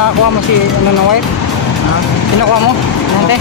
Pinakuha mo si ano na wife? Ha? Pinakuha mo? Nante?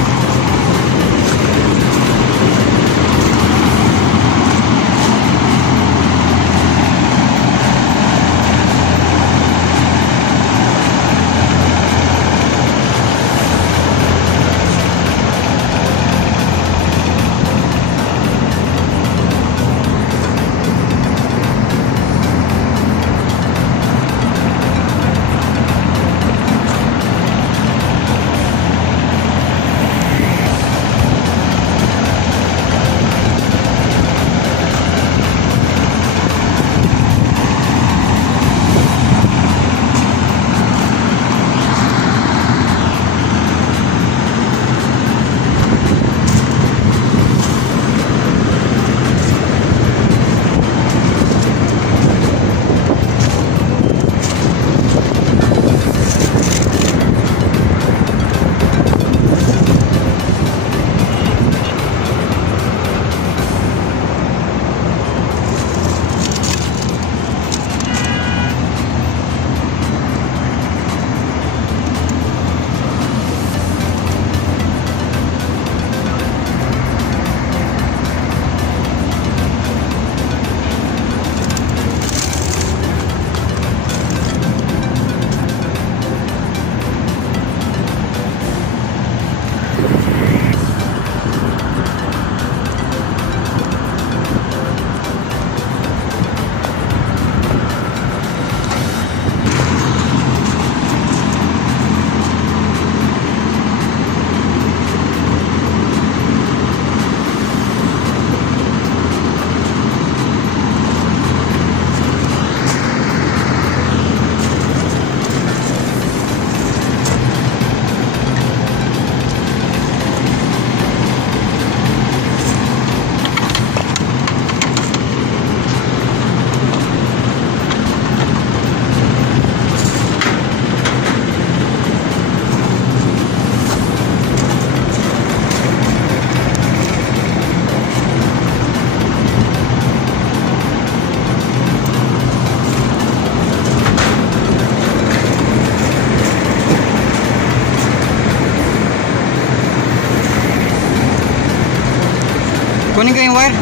Kunin ko yung wire.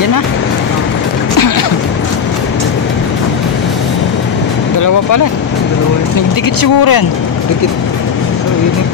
Yan na. Dalawa pala. Dalawa yun. Nagdikit siguro yan. Dikit. So, init.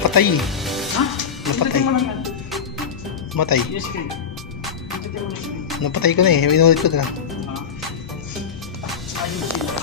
Patay. Ha? Napatay. Matay. Yes, screen. Napatay ko na eh. Inulit ko na. Ayun sila.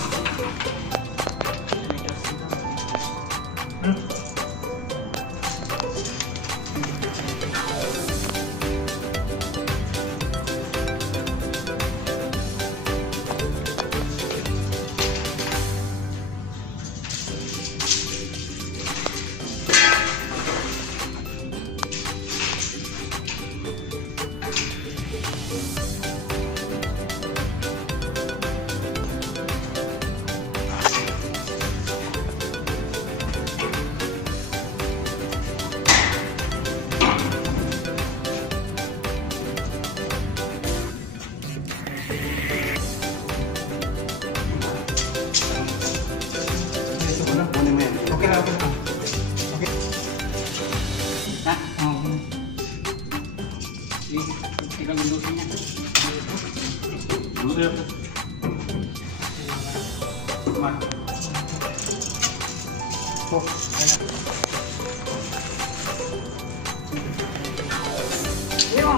Okay na, okay na. Okay. Ha? Ikaw gustusin niya. Dulu Mat. Oh, Iya.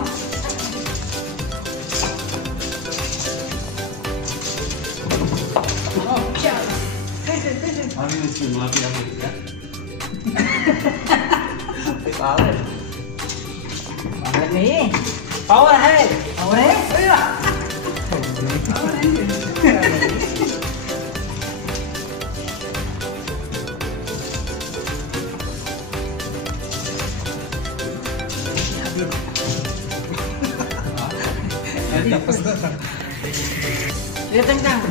Oh, siya. Ano yung simulati ako ya? Power. Power nih. Power hai. Power hai. Iya. Power hai. Dia tengkang.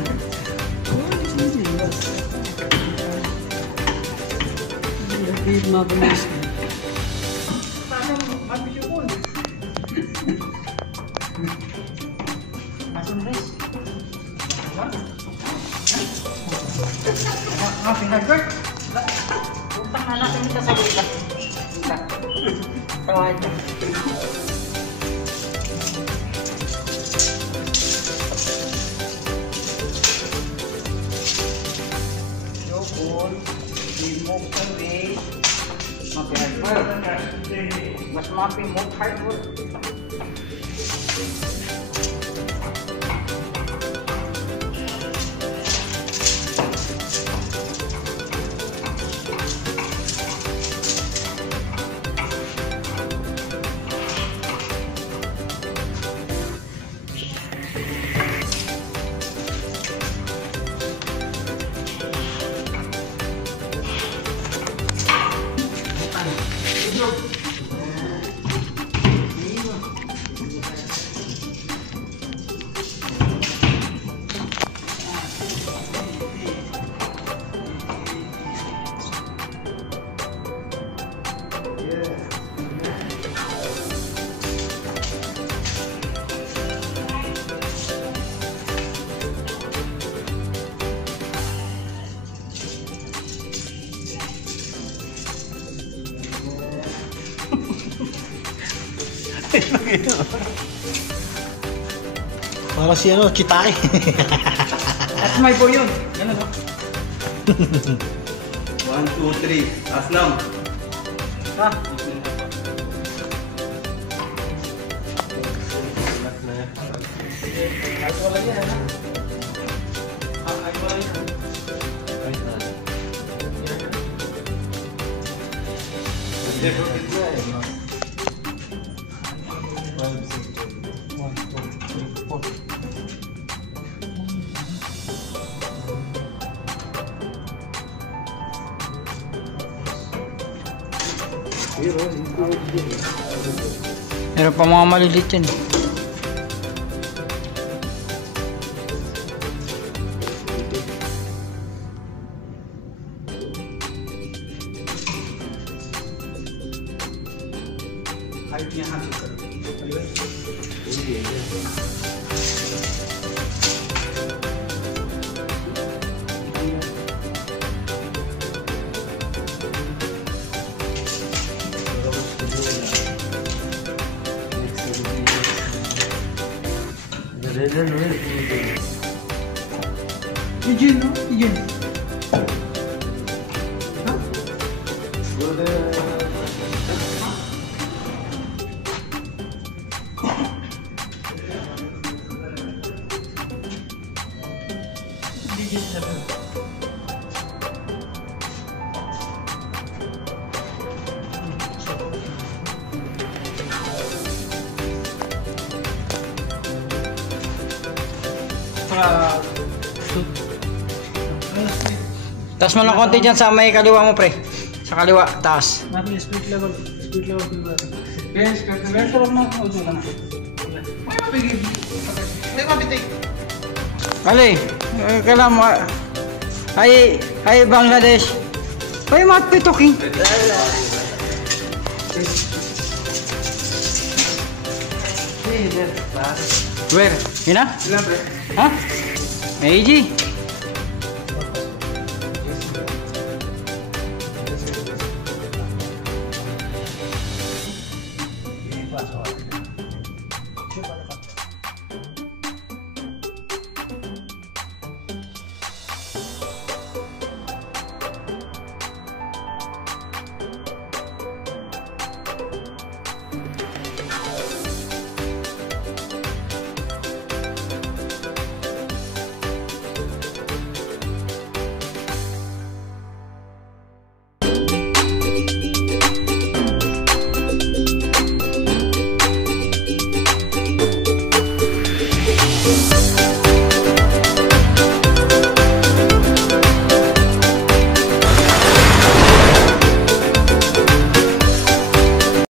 Tinggal gue. Utang anak ini kita sabutkan. Tahu aja. Remove away. Mapi hardware. Mas mapi move hardware. para si ano, Chitay. That's my boy yun. Yan ano? 1, 2, 3. Aslam. Ha? Ay, wala yan, ha? Ay, wala yan. Meron pa mga malilit yan. Kahit niya hanggang sa Eugene, no? Eugene. Taas mo ng konti dyan sa may kaliwa mo, pre. Sa kaliwa, taas. Natin speed level. Speed level fever. Yes, kaya ko lang ako uso lang. May mapigil. May mapitig. Ali, kailan mo. Ay, Bangladesh. Ay, matpitoking. Where? Yun na? Sila, pre. Ha? AG.